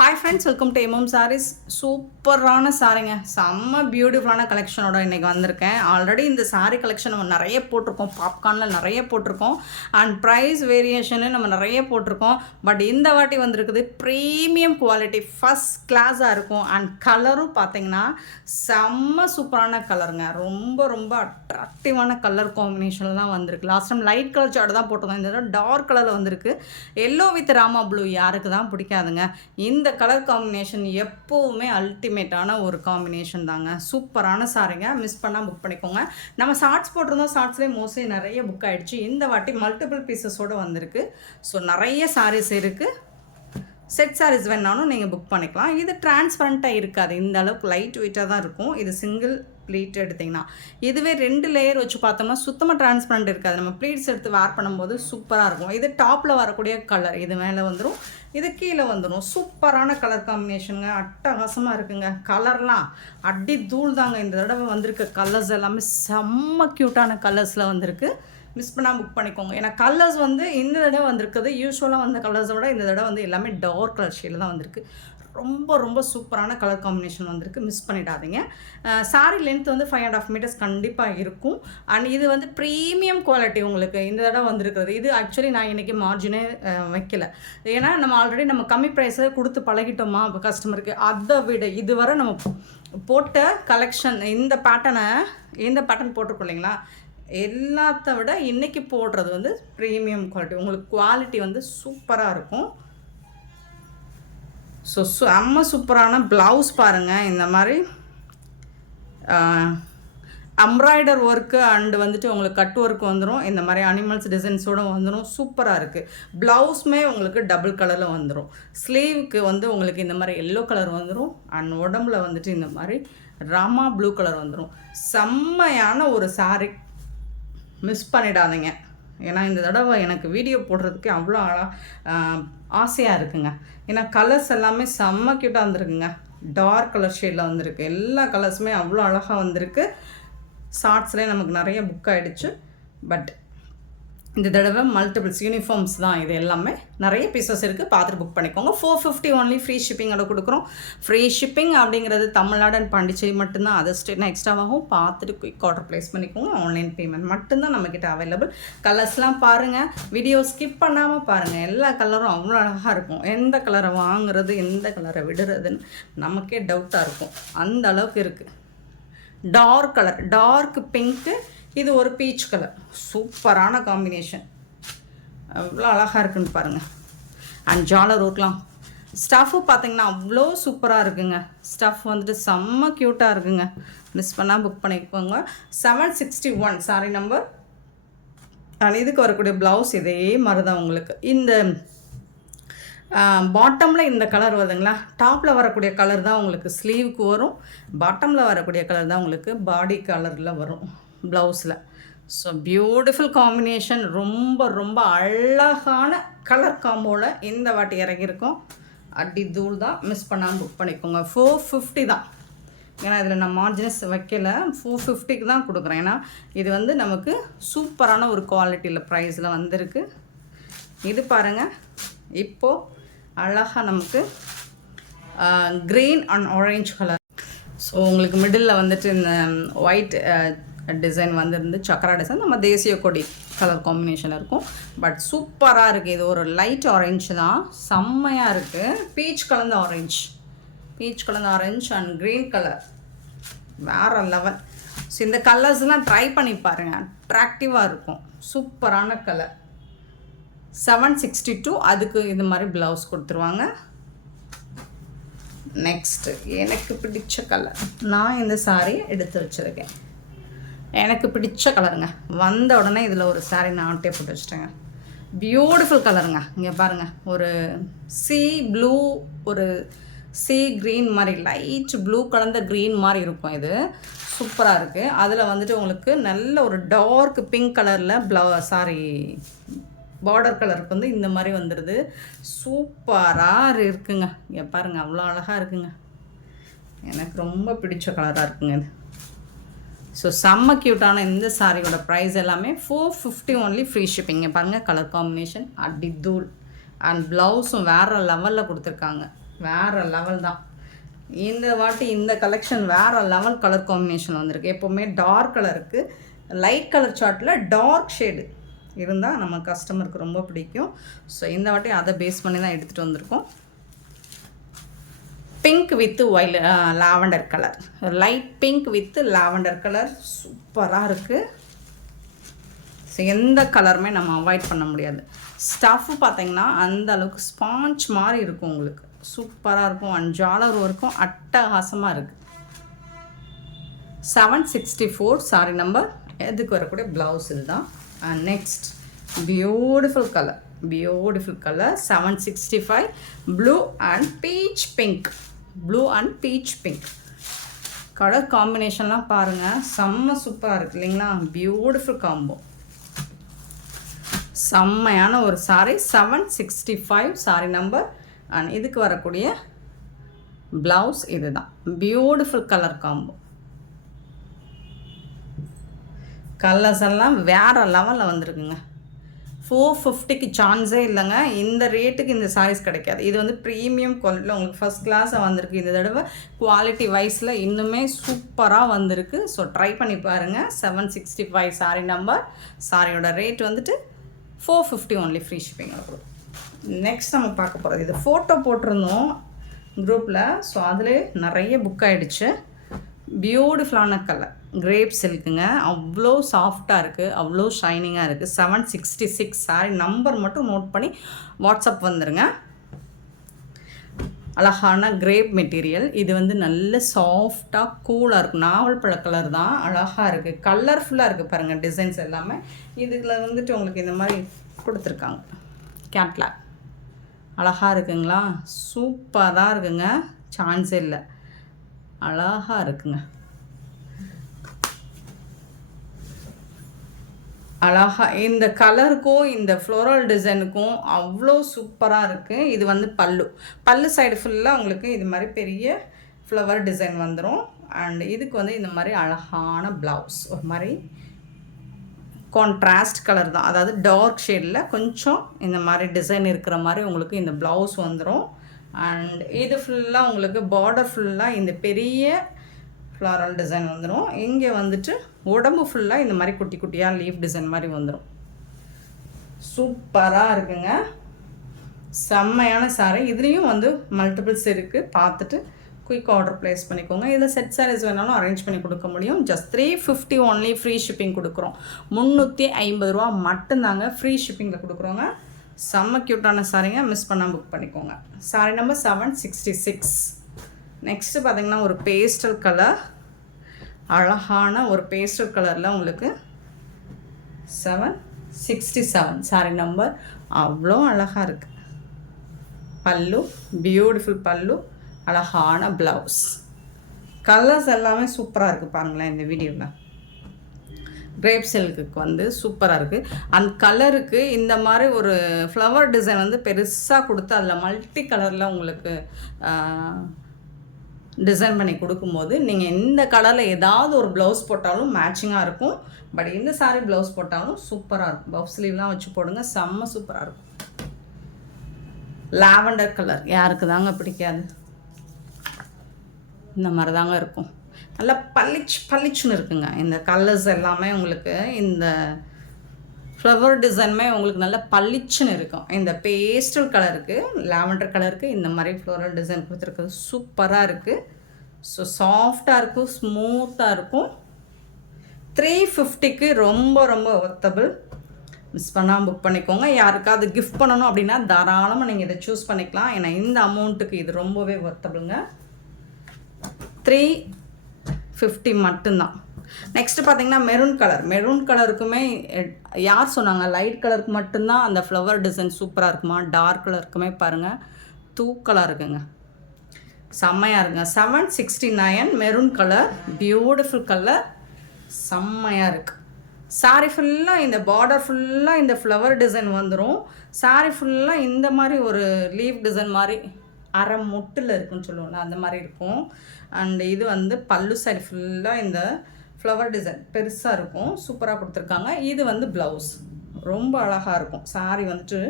Hi friends, welcome to MM Sarees. சூப்பரான சாரிங்க, செம்ம பியூட்டிஃபுல்லான கலெக்ஷனோட இன்றைக்கி வந்திருக்கேன். ஆல்ரெடி இந்த சாரீ கலெக்ஷன் நம்ம நிறைய போட்டிருக்கோம், பாப்கார்னில் நிறைய போட்டிருக்கோம், அண்ட் ப்ரைஸ் வேரியேஷனு நம்ம நிறைய போட்டிருக்கோம். பட் இந்த வாட்டி வந்திருக்குது ப்ரீமியம் குவாலிட்டி, ஃபஸ்ட் கிளாஸாக இருக்கும். அண்ட் கலரும் பார்த்திங்கன்னா செம்ம சூப்பரான கலருங்க, ரொம்ப ரொம்ப அட்ராக்டிவான கலர் காம்பினேஷனில் தான் வந்திருக்கு. Last time light colour chart தான் போட்டிருந்தோம், இந்த தடவை டார்க் கலரில் வந்திருக்கு. எல்லோ வித் ராமா ப்ளூ யாருக்கு தான் பிடிக்காதுங்க. இந்த கலர் காம்பினேஷன் எப்போவுமே அல்டிமேட்டான ஒரு காம்பினேஷன் தாங்க. சூப்பரான சாரிங்க, மிஸ் பண்ணால் புக் பண்ணிக்கோங்க. நம்ம ஷார்ட்ஸ் போட்டிருந்தோம், ஷார்ட்ஸ்லேயே மோஸ்ட்லி நிறைய புக் ஆகிடுச்சு. இந்த வாட்டி மல்டிபிள் பீசஸோடு வந்திருக்கு. ஸோ நிறைய சாரீஸ் இருக்குது. செட் சாரீஸ் வேணாலும் நீங்கள் புக் பண்ணிக்கலாம். இது டிரான்ஸ்பரண்ட்டாக இருக்காது, இந்த அளவுக்கு லைட் வெயிட்டாக தான் இருக்கும். இது சிங்கிள் ப்ளீட் எடுத்திங்கன்னா, இதுவே 2 லேயர் வச்சு பார்த்தோம்னா சுத்தமாக டிரான்ஸ்பரண்ட் இருக்காது. நம்ம ப்ளீட்ஸ் எடுத்து வேர் பண்ணும்போது சூப்பராக இருக்கும். இது டாப்பில் வரக்கூடிய கலர், இது மேலே வந்துடும், இது கீழே வந்துடும். சூப்பரான கலர் காம்பினேஷனுங்க, அட்டகாசமாக இருக்குங்க. கலர்லாம் அடி தூள் தாங்க. இந்த தடவை வந்திருக்க கலர்ஸ் எல்லாமே செம்ம க்யூட்டான கலர்ஸில் வந்திருக்கு. மிஸ் பண்ணால் புக் பண்ணிக்கோங்க. ஏன்னா கலர்ஸ் வந்து இந்த தடவை வந்திருக்குது யூஸ்வலாக வந்த கலர்ஸை விட இந்த தடவை வந்து எல்லாமே டார்க் கலர் ஷேடில் தான் வந்திருக்கு. ரொம்ப ரொம்ப சூப்பரான கலர் காம்பினேஷன் வந்திருக்கு, மிஸ் பண்ணிடாதீங்க. சாரி லென்த் வந்து 5.5 மீட்டர்ஸ் கண்டிப்பாக இருக்கும். அண்ட் இது வந்து ப்ரீமியம் குவாலிட்டி உங்களுக்கு இந்த தடவை வந்திருக்கிறது. இது ஆக்சுவலி நான் இன்றைக்கி மார்ஜினே வைக்கல, ஏன்னா நம்ம ஆல்ரெடி நம்ம கம்மி ப்ரைஸில் கொடுத்து பழகிட்டோமா இப்போ கஸ்டமருக்கு. அதை விட இதுவரை நம்ம போட்ட கலெக்ஷன், இந்த பேட்டர்ன் போட்டிருக்கோம் இல்லைங்களா, எல்லாத்த விட இன்றைக்கி போடுறது வந்து ப்ரீமியம் குவாலிட்டி. உங்களுக்கு குவாலிட்டி வந்து சூப்பராக இருக்கும். ஸோ செம்ம சூப்பரான ப்ளவுஸ் பாருங்கள். இந்த மாதிரி எம்ப்ராய்டர் ஒர்க்கு அண்டு வந்துட்டு உங்களுக்கு கட் ஒர்க் வந்துடும். இந்த மாதிரி அனிமல்ஸ் டிசைன்ஸோடு வந்துடும். சூப்பராக இருக்குது. ப்ளவுஸுமே உங்களுக்கு டபுள் கலரில் வந்துடும். ஸ்லீவுக்கு வந்து உங்களுக்கு இந்த மாதிரி எல்லோ கலர் வந்துடும். அண்ட் உடம்புல வந்துட்டு இந்த மாதிரி ராமா ப்ளூ கலர் வந்துடும். செம்மையான ஒரு சாரி, மிஸ் பண்ணிடாதீங்க. ஏன்னா இந்த தடவை எனக்கு வீடியோ போடுறதுக்கு அவ்வளோ ஆசையாக இருக்குங்க. ஏன்னா கலர்ஸ் எல்லாமே செம்ம க்யூட்டாக வந்திருக்குங்க. டார்க் கலர் ஷேடில் வந்திருக்கு. எல்லா கலர்ஸுமே அவ்வளோ அழகாக வந்திருக்கு. ஷார்ட்ஸ்லேயே நமக்கு நிறைய புக் ஆகிடுச்சு. பட் இந்த தடவை மல்டிபிள்ஸ் யூனிஃபார்ம்ஸ் தான், இது எல்லாமே நிறைய பீசஸ் இருக்குது, பார்த்துட்டு புக் பண்ணிக்கோங்க. 450 ஒன்லி ஃப்ரீ ஷிப்பிங்கோட கொடுக்குறோம். ஃப்ரீ ஷிப்பிங் அப்படிங்கிறது தமிழ்நாடு அண்ட் பாண்டிச்சேரி மட்டும்தான். அது ஸ்டேட்னா எக்ஸ்ட்ராவாகவும் பார்த்துட்டு குயிக் ஆர்டர் ப்ளேஸ் பண்ணிக்கோங்க. ஆன்லைன் பேமெண்ட் மட்டும்தான் நம்மக்கிட்ட அவைலபிள். கலர்ஸ்லாம் பாருங்கள், வீடியோ ஸ்கிப் பண்ணாமல் பாருங்கள். எல்லா கலரும் அவ்வளோ அழகாக இருக்கும். எந்த கலரை வாங்குறது எந்த கலரை விடுறதுன்னு நமக்கே டவுட்டாக இருக்கும், அந்த அளவுக்கு இருக்குது. டார்க் கலர், டார்க் பிங்க்கு, இது ஒரு பீச் கலர், சூப்பரான காம்பினேஷன், அவ்வளோ அழகாக இருக்குன்னு பாருங்கள். அண்ட் ஜாலர் ஒர்க்லாம் ஸ்டஃப்பு பார்த்திங்கன்னா அவ்வளோ சூப்பராக இருக்குங்க. ஸ்டஃப் வந்துட்டு செம்ம க்யூட்டாக இருக்குங்க. மிஸ் பண்ணால் புக் பண்ணிக்கோங்க. 761 சாரி நம்பர். அண்ட் இதுக்கு வரக்கூடிய ப்ளவுஸ் இதே மாதிரி தான் உங்களுக்கு. இந்த பாட்டமில் இந்த கலர் வருதுங்களா, டாப்பில் வரக்கூடிய கலர் தான் உங்களுக்கு ஸ்லீவுக்கு வரும். பாட்டமில் வரக்கூடிய கலர் தான் உங்களுக்கு பாடி கலரில் வரும் ப்ளவுஸில். ஸோ பியூட்டிஃபுல் காம்பினேஷன், ரொம்ப ரொம்ப அழகான கலர் காம்போவில் இந்த வாட்டி இறங்கியிருக்கோம். அடி தூள் தான், மிஸ் பண்ணாமல் புக் பண்ணிக்கோங்க. 450 தான், ஏன்னா இதில் நான் மார்ஜினஸ் வைக்கல, 450க்கு தான் கொடுக்குறேன். ஏன்னா இது வந்து நமக்கு சூப்பரான ஒரு குவாலிட்டியில் ப்ரைஸில் வந்திருக்கு. இது பாருங்கள், இப்போது அழகாக நமக்கு green and orange colour. So உங்களுக்கு மிடில் வந்துட்டு இந்த ஒயிட் டிசைன் வந்துருந்து சக்கரா டிசைன், நம்ம தேசிய கொடி கலர் காம்பினேஷன் இருக்கும். பட் சூப்பராக இருக்குது. இது ஒரு லைட் ஆரஞ்சு தான், செம்மையாக இருக்குது. பீச் கலந்த ஆரஞ்சு அண்ட் க்ரீன் கலர் வேறு லெவல். ஸோ இந்த கலர்ஸ்லாம் ட்ரை பண்ணி பாருங்கள், அட்ராக்டிவாக இருக்கும். சூப்பரான கலர். 762, அதுக்கு இந்த மாதிரி ப்ளவுஸ் கொடுத்துருவாங்க. நெக்ஸ்ட்டு எனக்கு பிடிச்ச கலர், நான் இந்த சாரியை எடுத்து வச்சுருக்கேன். எனக்கு பிடிச்ச கலருங்க, வந்த உடனே இதில் ஒரு சாரி நான் ஆட்டே போட்டு வச்சுட்டேங்க. பியூட்டிஃபுல் கலருங்க. இங்கே பாருங்கள், ஒரு சீ ப்ளூ, ஒரு சீ க்ரீன் மாதிரி, லைட் ப்ளூ கலந்த க்ரீன் மாதிரி இருக்கும். இது சூப்பராக இருக்குது. அதில் வந்துட்டு உங்களுக்கு நல்ல ஒரு டார்க் பிங்க் கலரில் பார்டர் கலருக்கு வந்து இந்த மாதிரி வந்துடுது. சூப்பராக இருக்குங்க. இங்கே பாருங்கள், அவ்வளோ அழகாக இருக்குங்க. எனக்கு ரொம்ப பிடிச்ச கலராக இருக்குங்க இது. ஸோ செம்ம க்யூட்டான இந்த சாரியோட ப்ரைஸ் எல்லாமே 450 ஒன்லி ஃப்ரீ ஷிப்பிங்க. பாருங்கள் கலர் காம்பினேஷன் அடி தூள். அண்ட் ப்ளவுஸும் வேறு லெவலில் கொடுத்துருக்காங்க. வேறு லெவல் தான். இந்த வாட்டி இந்த கலெக்ஷன் வேறு லெவல் கலர் காம்பினேஷன் வந்திருக்கு. எப்போவுமே டார்க் கலருக்கு லைட் கலர் சார்ட்டில் டார்க் ஷேடு இருந்தால் நம்ம கஸ்டமருக்கு ரொம்ப பிடிக்கும். ஸோ இந்த வாட்டி அதை பேஸ் பண்ணி தான் எடுத்துகிட்டு வந்திருக்கோம். Pink with lavender colour, light pink with lavender colour சூப்பராக இருக்குது. ஸோ எந்த கலருமே நம்ம அவாய்ட் பண்ண முடியாது. ஸ்டஃப் பார்த்திங்கன்னா அந்த அளவுக்கு ஸ்பாஞ்ச் மாதிரி இருக்கும், உங்களுக்கு சூப்பராக இருக்கும். அண்ட் ஜாலர் ஒர்க்கும் அட்டகாசமாக இருக்குது. 764 சாரி நம்பர். எதுக்கு வரக்கூடிய ப்ளவுஸ் இதுதான். And next beautiful colour, 765 blue and peach pink, colour காம்பினேஷன்லாம் பாருங்கள், செம்ம சூப்பராக இருக்குது இல்லைங்களா? பியூட்டிஃபுல் காம்போ, செம்மையான ஒரு சாரி. 765 sorry number. அண்ட் இதுக்கு வரக்கூடிய ப்ளவுஸ் இது தான். Beautiful colour combo. கலர்ஸ் எல்லாம் வேறு லெவலில் வந்திருக்குங்க. 450க்கு சான்ஸே இல்லைங்க. இந்த ரேட்டுக்கு இந்த சாரீஸ் கிடைக்காது. இது வந்து ப்ரீமியம் குவாலிட்டியில் உங்களுக்கு ஃபஸ்ட் கிளாஸாக வந்திருக்கு. இந்த தடவை குவாலிட்டி வைஸில் இன்னுமே சூப்பராக வந்திருக்கு. ஸோ ட்ரை பண்ணி பாருங்கள். 765 சாரி நம்பர். சாரியோட ரேட் வந்துட்டு 450 ஒன்லி, ஃப்ரீ ஷிப்பிங் கொடுக்கும். நெக்ஸ்ட் நம்ம பார்க்க போகிறது, இது ஃபோட்டோ போட்டிருந்தோம் குரூப்பில். ஸோ அதில் நிறைய புக் ஆகிடுச்சு. பியூட்டிஃபுல்லான கலர் கிரேப் சில்க்குங்க. அவ்வளோ சாஃப்டாக இருக்குது, அவ்வளோ ஷைனிங்காக இருக்குது. 766 சாரி நம்பர் மட்டும் நோட் பண்ணி வாட்ஸ்அப் வந்துடுங்க. அழகான கிரேப் மெட்டீரியல். இது வந்து நல்ல சாஃப்டாக கூலாக இருக்கும். நாவல் பழ கலர் தான், அழகாக இருக்குது, கலர்ஃபுல்லாக இருக்குது பாருங்கள். டிசைன்ஸ் எல்லாமே இதில் வந்துட்டு உங்களுக்கு இந்த மாதிரி கொடுத்துருக்காங்க. கேட்லாக் அழகாக இருக்குங்களா? சூப்பராக இருக்குங்க, சான்ஸே இல்லை, அழகாக இருக்குங்க. அழகாக இந்த கலருக்கும் இந்த ஃப்ளோரல் டிசைனுக்கும் அவ்வளோ சூப்பராக இருக்குது. இது வந்து பல்லு சைடு ஃபுல்லாக உங்களுக்கு இது மாதிரி பெரிய ஃப்ளவர் டிசைன் வந்துடும். அண்ட் இதுக்கு வந்து இந்த மாதிரி அழகான ப்ளவுஸ், ஒரு மாதிரி கான்ட்ராஸ்ட் கலர் தான், அதாவது டார்க் ஷேடில் கொஞ்சம் இந்த மாதிரி டிசைன் இருக்கிற மாதிரி உங்களுக்கு இந்த ப்ளவுஸ் வந்துடும். அண்ட் இது ஃபுல்லாக உங்களுக்கு பார்டர் ஃபுல்லாக இந்த பெரிய ஃப்ளாரல் டிசைன் வந்துடும். இங்கே வந்துட்டு உடம்பு ஃபுல்லாக இந்த மாதிரி குட்டி குட்டியாக லீஃப் டிசைன் மாதிரி வந்துடும். சூப்பராக இருக்குங்க, செம்மையான சாரி. இதுலேயும் வந்து மல்டிபிள்ஸ் இருக்குது, பார்த்துட்டு குயிக் ஆர்டர் ப்ளேஸ் பண்ணிக்கோங்க. இதில் செட் சாரீஸ் வேணாலும் அரேஞ்ச் பண்ணி கொடுக்க முடியும். ஜஸ்ட் 350 ஒன்லி, ஃப்ரீ ஷிப்பிங் கொடுக்குறோம். 350 ரூபா மட்டும்தாங்க ஃப்ரீ ஷிப்பிங்கில் கொடுக்குறோங்க. செம்ம க்யூட்டான சாரிங்க, மிஸ் பண்ணால் புக் பண்ணிக்கோங்க. Sorry number 766. நெக்ஸ்ட்டு பார்த்திங்கன்னா ஒரு பேஸ்டல் கலர், அழகான ஒரு பேஸ்டல் கலரில் உங்களுக்கு 767 சாரி நம்பர். அவ்வளோ அழகாக இருக்குது. பல்லு, பியூட்டிஃபுல் பல்லு, அழகான ப்ளவுஸ். கலர்ஸ் எல்லாமே சூப்பராக இருக்குது பாருங்களேன். இந்த வீடியோவில் கிரேப் சில்க்குக்கு வந்து சூப்பராக இருக்குது. அந்த கலருக்கு இந்த மாதிரி ஒரு ஃப்ளவர் டிசைன் வந்து பெருசாக கொடுத்து அதில் மல்டி கலரில் உங்களுக்கு டிசைன் பண்ணி கொடுக்கும்போது நீங்கள் இந்த கலரில் ஏதாவது ஒரு ப்ளவுஸ் போட்டாலும் மேட்சிங்காக இருக்கும். பட் இந்த சாரீ ப்ளவுஸ் போட்டாலும் சூப்பராக இருக்கும். பஃப் ஸ்லீவ்லாம் வச்சு போடுங்க, செம்ம சூப்பராக இருக்கும். லாவெண்டர் கலர் யாருக்கு தாங்க பிடிக்காது? இந்த மாதிரி தாங்க இருக்கும். நல்லா பளிச்சுன்னு இருக்குங்க. இந்த கலர்ஸ் எல்லாமே உங்களுக்கு இந்த ஃப்ளவர் டிசைனுமே உங்களுக்கு நல்லா பளிச்சுன்னு இருக்கும். இந்த பேஸ்டல் கலருக்கு, லாவெண்டர் கலருக்கு இந்த மாதிரி ஃப்ளோரல் டிசைன் கொடுத்துருக்குது சூப்பராக இருக்குது. ஸோ சாஃப்டாக இருக்கும், ஸ்மூத்தாக இருக்கும். 350க்கு ரொம்ப ரொம்ப ஒர்த்தபிள். மிஸ் பண்ணாமல் புக் பண்ணிக்கோங்க. யாருக்காவது கிஃப்ட் பண்ணணும் அப்படின்னா தாராளமாக நீங்கள் இதை சூஸ் பண்ணிக்கலாம். ஏன்னா இந்த அமௌண்ட்டுக்கு இது ரொம்பவே ஒர்த்தபிளுங்க. 350 மட்டும்தான். நெக்ஸ்ட்டு பார்த்தீங்கன்னா மெரூன் கலருக்குமே யார் சொன்னாங்க லைட் கலருக்கு மட்டும்தான் அந்த ஃப்ளவர் டிசைன் சூப்பராக இருக்குமா? டார்க் கலருக்குமே பாருங்கள் தூக்கலாக இருக்குங்க, செம்மையாக இருக்குங்க. 769 மெரூன் கலர், பியூட்டிஃபுல் கலர், செம்மையாக இருக்குது. சாரி ஃபுல்லாக இந்த பார்டர் ஃபுல்லாக இந்த ஃப்ளவர் டிசைன் வந்துடும். சாரி ஃபுல்லாக இந்த மாதிரி ஒரு லீஃப் டிசைன் மாதிரி அரை முட்டில் இருக்குன்னு சொல்லுவோம்ல, அந்த மாதிரி இருக்கும். அண்ட் இது வந்து பல்லு சைடு ஃபுல்லாக இந்த ஃப்ளவர் டிசைன் பெருசாக இருக்கும், சூப்பராக கொடுத்துருக்காங்க. இது வந்து ப்ளவுஸ் ரொம்ப அழகாக இருக்கும் சாரீ வந்துட்டு.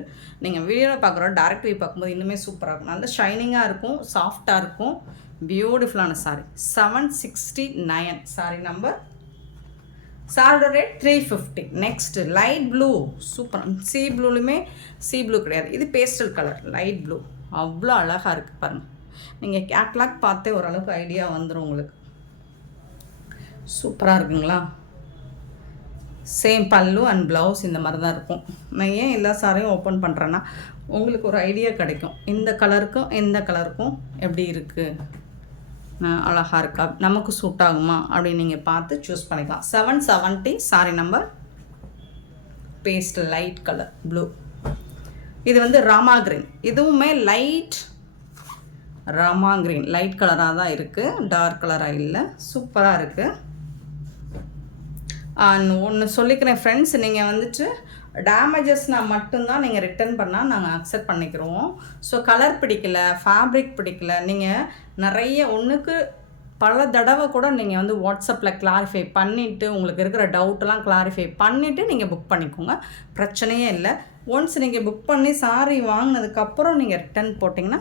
நீங்கள் வீடியோவில் பார்க்குறோம், டைரக்ட் வியூ பார்க்கும்போது இன்னுமே சூப்பராக இருக்கும். நல்ல ஷைனிங்காக இருக்கும், சாஃப்டாக இருக்கும், பியூட்டிஃபுல்லான சாரீ. 769 சாரீ நம்பர். சாரோட rate 350. Next light blue, super. Sea ப்ளூலுமே சி ப்ளூ கிடையாது, இது பேஸ்டல் கலர் லைட் ப்ளூ. அவ்வளோ அழகாக இருக்குது பாருங்கள். நீங்கள் கேட்லாக் பார்த்தே ஓரளவுக்கு ஐடியா வந்துடும் உங்களுக்கு. சூப்பராக இருக்குங்களா? சேம் பல்லு அண்ட் ப்ளவுஸ் இந்த மாதிரி தான் இருக்கும். நான் ஏன் எல்லா சாரியும் ஓப்பன் பண்ணுறேன்னா உங்களுக்கு ஒரு ஐடியா கிடைக்கும், இந்த கலருக்கும் இந்த கலருக்கும் எப்படி இருக்குது, அழகாக இருக்கா, நமக்கு சூட் ஆகுமா அப்படின்னு நீங்கள் பார்த்து சூஸ் பண்ணிக்கலாம். 770 sari number. Paste light colour blue. இது வந்து ராமா கிரீன், இதுவுமே லைட் ராமா கிரீன் லைட் கலராக தான் இருக்குது, டார்க் கலராக இல்லை. சூப்பராக இருக்குது. ஒன்று சொல்லிக்கிறேன் ஃப்ரெண்ட்ஸ், நீங்கள் வந்துட்டு டேமேஜஸ்னால் மட்டும்தான் நீங்கள் ரிட்டர்ன் பண்ணால் நாங்கள் அக்செப்ட் பண்ணிக்கிறோம். ஸோ கலர் பிடிக்கல, ஃபேப்ரிக் பிடிக்கல, நீங்கள் நிறைய ஒன்றுக்கு பல தடவை கூட நீங்கள் வந்து வாட்ஸ்அப்பில் கிளாரிஃபை பண்ணிவிட்டு உங்களுக்கு இருக்கிற டவுட்டெல்லாம் கிளாரிஃபை பண்ணிவிட்டு நீங்கள் புக் பண்ணிக்கோங்க, பிரச்சனையே இல்லை. ஒன்ஸ் நீங்கள் புக் பண்ணி சாரி வாங்கினதுக்கப்புறம் நீங்கள் ரிட்டர்ன் போட்டிங்கன்னா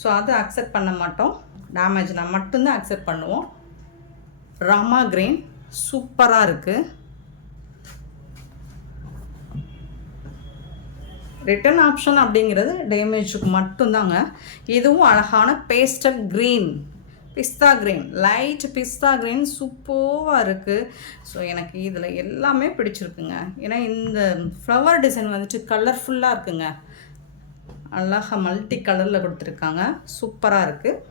ஸோ அதை அக்செப்ட் பண்ண மாட்டோம். டேமேஜ்னால் மட்டும்தான் அக்செப்ட் பண்ணுவோம். ராமா கிரீன் சூப்பராக இருக்குது. ரிட்டர்ன் ஆப்ஷன் அப்படிங்கிறது டேமேஜுக்கு மட்டும்தாங்க. இதுவும் அழகான பேஸ்டல் க்ரீன், பிஸ்தா க்ரீன், லைட் பிஸ்தா க்ரீன் சூப்பராக இருக்குது. ஸோ எனக்கு இதில் எல்லாமே பிடிச்சிருக்குங்க. ஏன்னா இந்த ஃப்ளவர் டிசைன் வந்துட்டு கலர்ஃபுல்லாக இருக்குங்க, அழகாக மல்டி கலரில் கொடுத்துருக்காங்க, சூப்பராக இருக்குது.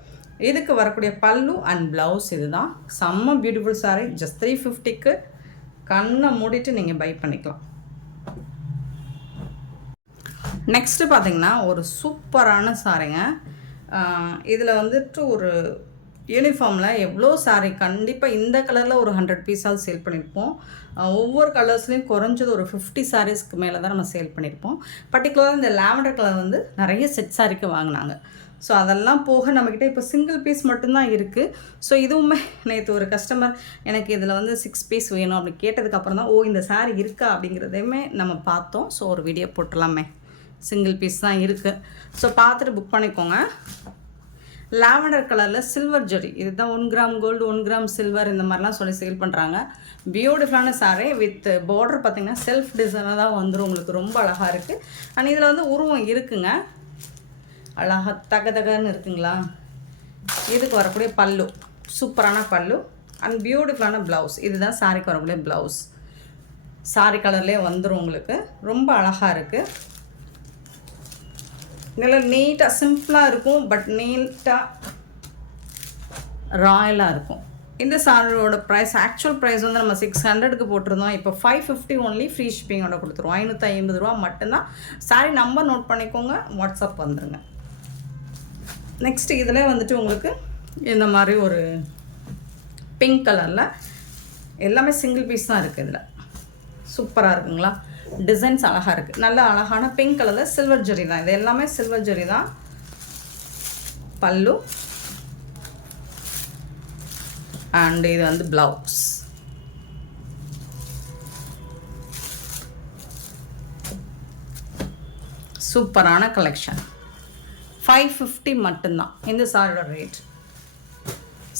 இதுக்கு வரக்கூடிய பல்லு அண்ட் ப்ளவுஸ் இதுதான். செம்ம பியூட்டிஃபுல் சாரீ. ஜஸ்ட் 350க்கு கண்ணை மூடிட்டு நீங்கள் பை பண்ணிக்கலாம். நெக்ஸ்ட்டு பார்த்தீங்கன்னா ஒரு சூப்பரான சாரீங்க. இதில் வந்துட்டு ஒரு யூனிஃபார்மில் எவ்வளோ சாரீ கண்டிப்பாக இந்த கலரில் ஒரு 100 பீஸாவது சேல் பண்ணியிருப்போம். ஒவ்வொரு கலர்ஸ்லேயும் குறைஞ்சது ஒரு 50 சாரீஸ்க்கு மேலே தான் நம்ம சேல் பண்ணியிருப்போம். பர்டிகுலராக இந்த லாவெண்டர் கலர் வந்து நிறைய செட் சாரீக்கு வாங்கினாங்க. ஸோ அதெல்லாம் போக நம்மக்கிட்ட இப்போ சிங்கிள் பீஸ் மட்டும்தான் இருக்குது. ஸோ இதுவுமே நேற்று ஒரு கஸ்டமர் எனக்கு இதில் வந்து 6 பீஸ் வேணும் அப்படி கேட்டதுக்கப்புறம் தான் இந்த சாரீ இருக்கா அப்படிங்கிறதையுமே நம்ம பார்த்தோம். ஸோ ஒரு வீடியோ போட்டுடலாமே. சிங்கிள் பீஸ் தான் இருக்குது. ஸோ பார்த்துட்டு புக் பண்ணிக்கோங்க. லாவெண்டர் கலரில் சில்வர் ஜெரி, இதுதான் 1 கிராம் கோல்டு 1 கிராம் சில்வர் இந்த மாதிரிலாம் சொல்லி சேல் பண்ணுறாங்க. பியூட்டிஃபுல்லான சாரீ வித் பார்டர் பார்த்திங்கன்னா செல்ஃப் டிசைனாக தான் வந்துடும் உங்களுக்கு, ரொம்ப அழகாக இருக்குது. அண்ட் இதில் வந்து உருவம் இருக்குங்க, அழகாக தகன்னு இருக்குங்களா. இதுக்கு வரக்கூடிய பல்லு சூப்பரான பல்லு அண்ட் பியூட்டிஃபுல்லான ப்ளவுஸ். இதுதான் சாரிக்கு வரக்கூடிய ப்ளவுஸ். சாரி கலர்லேயே வந்துடும் உங்களுக்கு, ரொம்ப அழகாக இருக்குது. நல்லா நீட்டாக சிம்பிளாக இருக்கும், பட் நீட்டாக ராயலாக இருக்கும். இந்த சாரியோட ப்ரைஸ் ஆக்சுவல் ப்ரைஸ் வந்து நம்ம 600க்கு போட்டிருந்தோம். இப்போ 550 ஒன்லி, ஃப்ரீ ஷிப்பிங்கோட கொடுத்துருவோம். 550 ரூபா மட்டும்தான். சாரி நம்பர் நோட் பண்ணிக்கோங்க, வாட்ஸ்அப் வந்துடுங்க. நெக்ஸ்ட்டு இதில் வந்துட்டு உங்களுக்கு இந்த மாதிரி ஒரு பிங்க் கலரில் எல்லாமே சிங்கிள் பீஸ் தான் இருக்குது. இதில் சூப்பராக இருக்குங்களா, டிசைன்ஸ் அழகாக இருக்குது. நல்ல அழகான பிங்க் கலரில் சில்வர் ஜெரி தான், இது எல்லாமே சில்வர் ஜெரி தான். பல்லு அண்ட் இது வந்து ப்ளவுஸ். சூப்பரான கலெக்ஷன். 550 மட்டும்தான் இந்த சாரியோட ரேட்.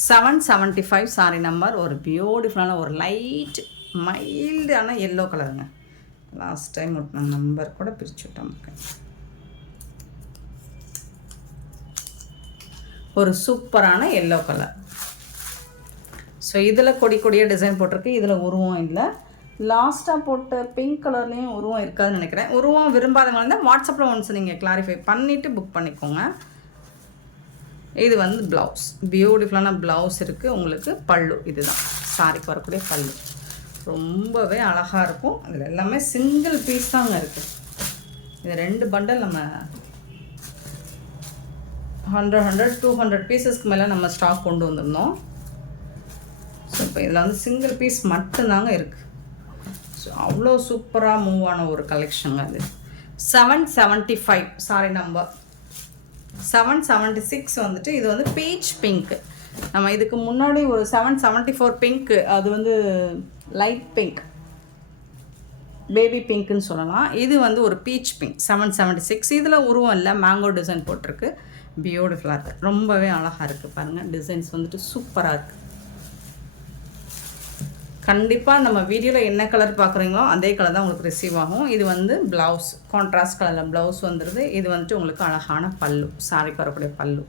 775 sorry number. ஒரு பியூட்டிஃபுல்லான ஒரு லைட் மைல்டான எல்லோ கலருங்க. லாஸ்ட் டைம் ஒட்டின நம்பர் கூட பிரித்து விட்டோம். ஒரு சூப்பரான எல்லோ கலர். ஸோ இதில் கொடியாக டிசைன் போட்டிருக்கு, இதில் உருவம் இல்லை. லாஸ்ட்டாக போட்ட பிங்க் கலர்லேயும் உருவம் இருக்காதுன்னு நினைக்கிறேன். உருவம் விரும்பாதவங்க வந்து வாட்ஸ்அப்பில் ஒன்ஸ் நீங்கள் கிளாரிஃபை பண்ணிவிட்டு புக் பண்ணிக்கோங்க. இது வந்து ப்ளவுஸ், பியூட்டிஃபுல்லான ப்ளவுஸ் இருக்குது உங்களுக்கு. பல்லு இதுதான் சாரிக்கு வரக்கூடிய பல்லு, ரொம்பவே அழகாக இருக்கும். அதில் எல்லாமே சிங்கிள் பீஸ் தாங்க இருக்குது. இது 2 பண்டல் நம்ம 100-200 பீசஸ்க்கு மேலே நம்ம ஸ்டாக் கொண்டு வந்திருந்தோம். ஸோ இப்போ இதில் வந்து சிங்கிள் பீஸ் மட்டும்தாங்க இருக்குது. ஸோ அவ்வளோ சூப்பராக மூவ் ஆன ஒரு கலெக்ஷனுங்க அது. 775 சாரி நம்பர். 776 வந்துட்டு இது வந்து பீச் பிங்க்கு. நம்ம இதுக்கு முன்னாடி ஒரு 774 பிங்க்கு, அது வந்து லைட் பிங்க். பேபி பிங்க்குன்னு சொல்லலாம். இது வந்து ஒரு பீச் பிங்க் 776. இதில் உருவம் இல்லை, மேங்கோ டிசைன் போட்டிருக்கு. பியூட்டிஃபுல்லாக இருக்குது, ரொம்பவே அழகாக இருக்குது. பாருங்கள், டிசைன்ஸ் வந்துட்டு சூப்பராக இருக்குது. கண்டிப்பாக நம்ம வீடியோவில் என்ன கலர் பார்க்குறீங்களோ அதே கலர் தான் உங்களுக்கு ரிசீவ் ஆகும். இது வந்து ப்ளவுஸ், கான்ட்ராஸ்ட் கலரில் ப்ளவுஸ் வந்துடுது. இது வந்துட்டு உங்களுக்கு அழகான பல்லு, சாரிக்கு வரக்கூடிய பல்லு.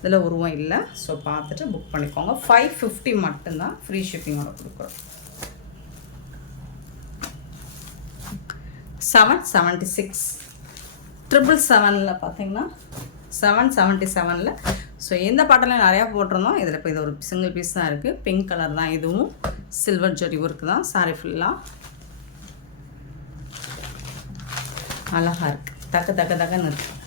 இதில் உருவம் இல்லை. ஸோ பார்த்துட்டு புக் பண்ணிக்கோங்க. 550 மட்டும்தான் ஃப்ரீ ஷிப்பிங்கோட கொடுக்குறோம். 776 777 பார்த்தீங்கன்னா 777. ஸோ இந்த பாட்டெல்லாம் நிறையா போட்டிருந்தோம். இதில் இப்போ இது ஒரு சிங்கிள் பீஸ் தான் இருக்குது. பிங்க் கலர் தான், இதுவும் சில்வர் ஜரி ஒர்க்கு தான். சாரி ஃபுல்லாக அழகாக இருக்குது, தக்கன்னு இருக்குது.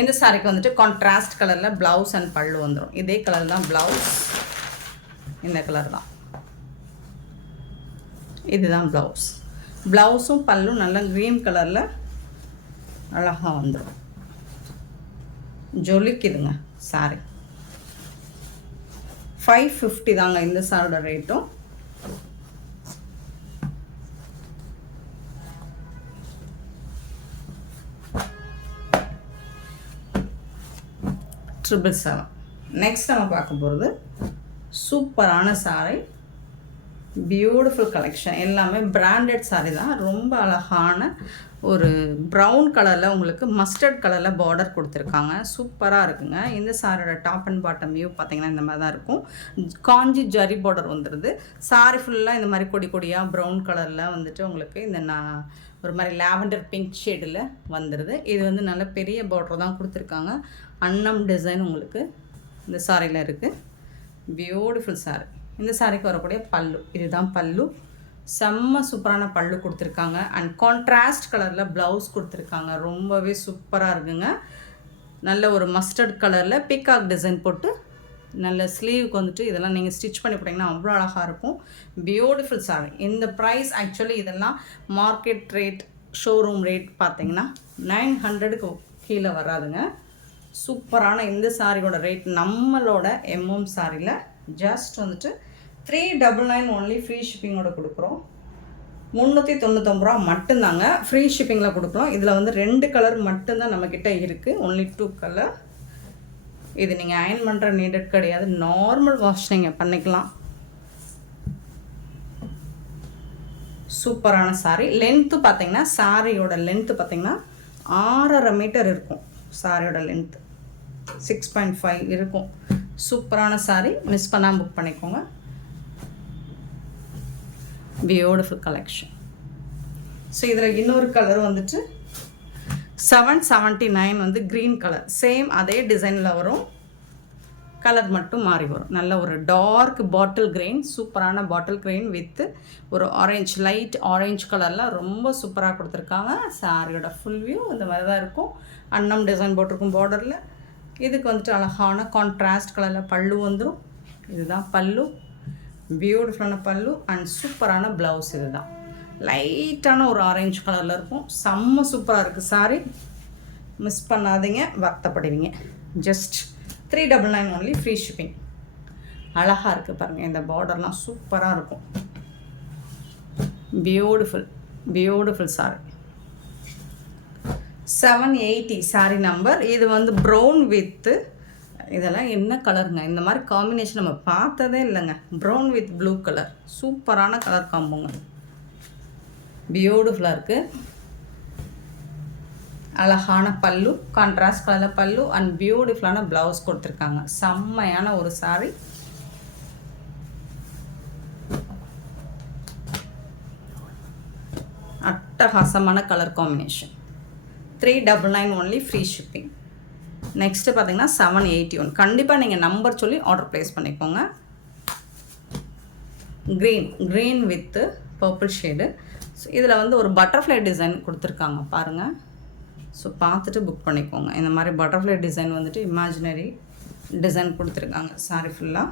இந்த சாரிக்கு வந்துட்டு கான்ட்ராஸ்ட் கலரில் ப்ளவுஸ் அண்ட் பல்லு வந்துடும். இதே கலர் தான் ப்ளவுஸ், இந்த கலர் தான், இதுதான் ப்ளவுஸ். ப்ளவுஸும் பல்லும் நல்லா க்ரீன் கலரில் அழகாக வந்துடும், ஜொலிக்குதுங்க சாரி. 550 தாங்க இந்த சாரோட ரேட்டும். $777. நெக்ஸ்ட் நம்ம பார்க்க போகிறது சூப்பரான சாரி, பியூட்டிஃபுல் கலெக்ஷன். எல்லாமே பிராண்டட் சாரி தான். ரொம்ப அழகான ஒரு ப்ரௌன் கலரில் உங்களுக்கு மஸ்டர்ட் கலரில் பார்டர் கொடுத்துருக்காங்க. சூப்பராக இருக்குங்க. இந்த சாரியோட டாப் அண்ட் பாட்டம் வியூ பார்த்திங்கன்னா இந்த மாதிரி தான் இருக்கும். காஞ்சி ஜரி பார்டர் வந்துடுது. சாரி ஃபுல்லாக இந்த மாதிரி கொடி கொடியாக ப்ரௌன் கலரில் வந்துட்டு உங்களுக்கு இந்த ஒரு மாதிரி லாவெண்டர் பிங்க் ஷேடில் வந்துடுது. இது வந்து நல்ல பெரிய பார்டர் தான் கொடுத்துருக்காங்க. அன்னம் டிசைன் உங்களுக்கு இந்த சாரியில் இருக்குது. Beautiful sorry. இந்த சாரிக்கு வரக்கூடிய பல்லு, இதுதான் பல்லு. செம்ம சூப்பரான பல்லு கொடுத்துருக்காங்க. அண்ட் கான்ட்ராஸ்ட் கலரில் ப்ளவுஸ் கொடுத்துருக்காங்க. ரொம்பவே சூப்பராக இருக்குங்க. நல்ல ஒரு மஸ்டர்ட் கலரில் பீகாக் டிசைன் போட்டு நல்ல ஸ்லீவுக்கு வந்துட்டு இதெல்லாம் நீங்கள் ஸ்டிச் பண்ணி போட்டிங்கன்னா அவ்வளோ அழகாக இருக்கும். Beautiful sorry. இந்த ப்ரைஸ் ஆக்சுவலி இதெல்லாம் மார்க்கெட் ரேட், ஷோரூம் ரேட் பார்த்தீங்கன்னா 900க்கு கீழே வராதுங்க. சூப்பரான இந்த சாரியோட ரேட் நம்மளோட எம்எம் சாரியில் ஜஸ்ட் வந்துட்டு 399 ஒன்லி ஃப்ரீ ஷிப்பிங்கோட கொடுக்குறோம். 399 ரூபா மட்டும்தாங்க ஃப்ரீ ஷிப்பிங்கில் கொடுக்குறோம். இதில் வந்து 2 கலர் மட்டும்தான் நம்மக்கிட்ட இருக்குது. Only 2 colour. இது நீங்கள் அயன் பண்ணுற நீடட் கிடையாது, நார்மல் வாஷ் நீங்கள் பண்ணிக்கலாம். சூப்பரான சாரி. லென்த்து பார்த்தீங்கன்னா சாரியோட லென்த்து பார்த்தீங்கன்னா 6.5 மீட்டர் இருக்கும். சாரியோட லென்த்து 6.5 இருக்கும். சூப்பரான சாரி, மிஸ் பண்ணாமல் புக் பண்ணிக்கோங்க. Beautiful collection. ஸோ இதில் இன்னொரு கலர் வந்துட்டு 779 வந்து க்ரீன் கலர். சேம் அதே டிசைனில் வரும், கலர் மட்டும் மாறி வரும். நல்ல ஒரு டார்க் பாட்டில் கிரீன், சூப்பரான பாட்டில் கிரீன் வித் ஒரு ஆரஞ்ச், லைட் ஆரஞ்ச் கலரில் ரொம்ப சூப்பராக கொடுத்துருக்காங்க. சாரியோட ஃபுல் வியூ இந்த மாதிரி தான் இருக்கும். அன்னம் டிசைன் போட்டிருக்கும் பார்டரில். இதுக்கு வந்துட்டு அழகான கான்ட்ராஸ்ட் கலரில் பல்லு வந்துடும். இதுதான் பல்லு, பியூட்டிஃபுல்லான பல்லு அண்ட் சூப்பரான ப்ளவுஸ். இதுதான் லைட்டான ஒரு ஆரஞ்சு கலரில் இருக்கும். செம்ம சூப்பராக இருக்குது சாரி, மிஸ் பண்ணாதீங்க, வருத்தப்படுவீங்க. Just 399 only free shipping. அழகாக இருக்குது பாருங்கள், இந்த பார்டர்லாம் சூப்பராக இருக்கும். பியூட்டிஃபுல் சாரி. 780 சாரி நம்பர். இது வந்து ப்ரௌன் வித்து, இதெல்லாம் என்ன கலருங்க, இந்த மாதிரி காம்பினேஷன் நம்ம பார்த்ததே இல்லைங்க. ப்ரௌன் வித் ப்ளூ கலர், சூப்பரான கலர் காம்போங்க. பியூட்டிஃபுல்லாக இருக்குது. அழகான பல்லு, கான்ட்ராஸ்ட் கலரில் பல்லு அண்ட் பியூட்டிஃபுல்லான ப்ளவுஸ் கொடுத்துருக்காங்க. செம்மையான ஒரு சாரி. அட்டகாசமான colour combination. 399 only free shipping. Next பார்த்தீங்கன்னா 781. கண்டிப்பாக நீங்கள் நம்பர் சொல்லி ஆர்டர் ப்ளேஸ் பண்ணிக்கோங்க. Green with purple shade. So இதில் வந்து ஒரு பட்டர்ஃப்ளை டிசைன் கொடுத்துருக்காங்க பாருங்கள். ஸோ பார்த்துட்டு புக் பண்ணிக்கோங்க. இந்த மாதிரி பட்டர்ஃப்ளை டிசைன் வந்துட்டு இமேஜினரி டிசைன் கொடுத்துருக்காங்க. சாரி ஃபுல்லாக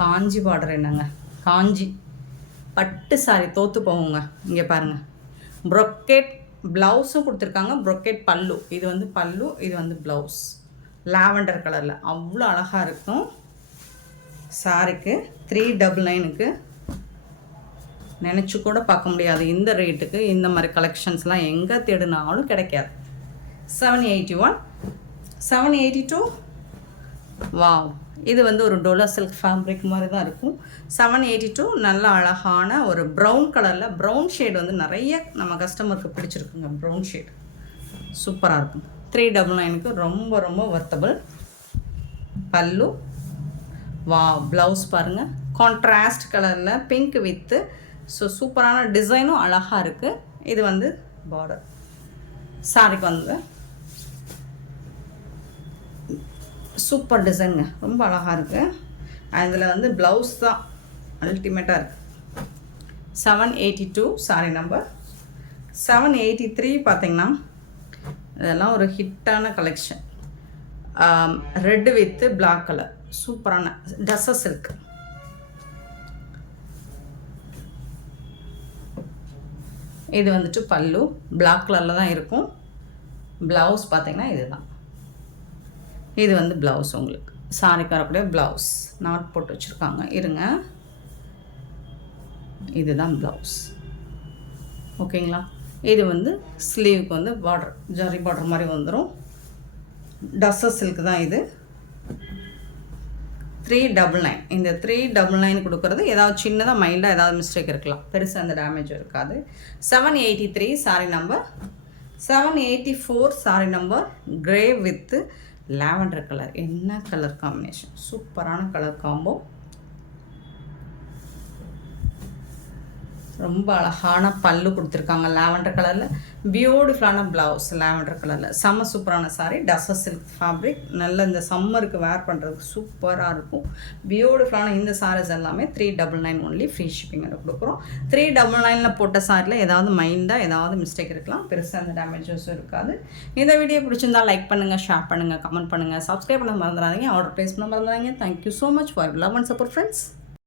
காஞ்சி பார்டர். என்னங்க காஞ்சி பட்டு சாரி தோற்று போகுங்க. இங்கே பாருங்கள், ப்ரொக்கேட் ப்ளவுஸும் கொடுத்துருக்காங்க, ப்ரொக்கேட் பல்லு. இது வந்து பல்லு, இது வந்து ப்ளவுஸ் லாவெண்டர் கலரில் அவ்வளோ அழகாக இருக்கும். சாரிக்கு 399க்கு நினச்சி கூட பார்க்க முடியாது இந்த ரேட்டுக்கு இந்த மாதிரி கலெக்ஷன்ஸ்லாம் எங்கே தேடினாலும் கிடைக்காது. 781, 782. வாவ், இது வந்து ஒரு டோலா சில்க் ஃபேப்ரிக் மாதிரி தான் இருக்கும். 782 நல்ல அழகான ஒரு ப்ரௌன் கலரில், ப்ரௌன் ஷேட் வந்து நிறைய நம்ம கஸ்டமருக்கு பிடிச்சிருக்குங்க. ப்ரௌன் ஷேட் சூப்பராக இருக்கும். 399க்கு ரொம்ப ரொம்ப வர்த்தபிள். பல்லு, வா, ப்ளவுஸ் பாருங்கள் கான்ட்ராஸ்ட் கலரில் பிங்க் வித்து. ஸோ சூப்பரான டிசைனும் அழகாக இருக்குது. இது வந்து பார்டர். சாரிக்கு வந்து சூப்பர் டிசைனுங்க, ரொம்ப அழகாக இருக்குது. அதில் வந்து ப்ளவுஸ் தான் அல்டிமேட்டாக இருக்குது. 782 சாரி நம்பர். 783 பார்த்திங்கன்னா இதெல்லாம் ஒரு ஹிட்டான collection. Red with black colour, சூப்பரான டஸ்ஸஸ் சில்க். இது வந்துட்டு பல்லு பிளாக் கலரில் தான் இருக்கும். ப்ளவுஸ் பார்த்திங்கன்னா இதுதான். இது வந்து ப்ளவுஸ் உங்களுக்கு சாரிக்கு வரக்கூடிய ப்ளவுஸ். நாட் போட்டு வச்சுருக்காங்க, இருங்க. இதுதான் ப்ளவுஸ். ஓகேங்களா? இது வந்து ஸ்லீவுக்கு வந்து பார்டர், ஜரி பார்டர் மாதிரி வந்துடும். டஸ்ஸஸ் சில்க் தான் இது. 399. இந்த 399 கொடுக்குறது ஏதாவது சின்னதாக மைல்டாக ஏதாவது மிஸ்டேக் இருக்கலாம், பெருசாக அந்த டேமேஜும் இருக்காது. 783 sorry number. 784 sorry number. Grey with lavender colour. என்ன கலர் காம்பினேஷன், சூப்பரான கலர் காம்போ. ரொம்ப அழகான பல்லு கொடுத்துருக்காங்க லாவெண்டர் கலரில். பியூட்டிஃபுல்லான ப்ளவுஸ் லாவெண்டர் கலரில். செம்ம சூப்பரான சாரீ. டஸ்ஸஸ் silk fabric. நல்ல இந்த சம்மருக்கு வேர் பண்ணுறதுக்கு சூப்பராக இருக்கும். பியூட்டிஃபுல்லான இந்த சாரீஸ் எல்லாமே 399 ஒன்லி. ஃப்ரீ ஷிப்பிங்கில் கொடுக்குறோம். 399 போட்ட சாரியில் ஏதாவது மைண்டாக ஏதாவது மிஸ்டேக் இருக்கலாம், பெருசாக அந்த டேமேஜஸும் இருக்காது. இந்த வீடியோ பிடிச்சிருந்தால் லைக் பண்ணுங்கள், ஷேர் பண்ணுங்கள், கமெண்ட் பண்ணுங்கள், சப்ஸ்கிரைப் பண்ண மறந்துடாதீங்க, ஆர்டர் ப்ளேஸ் பண்ண மறந்துடாதீங்க. Thank you so much for love and support friends.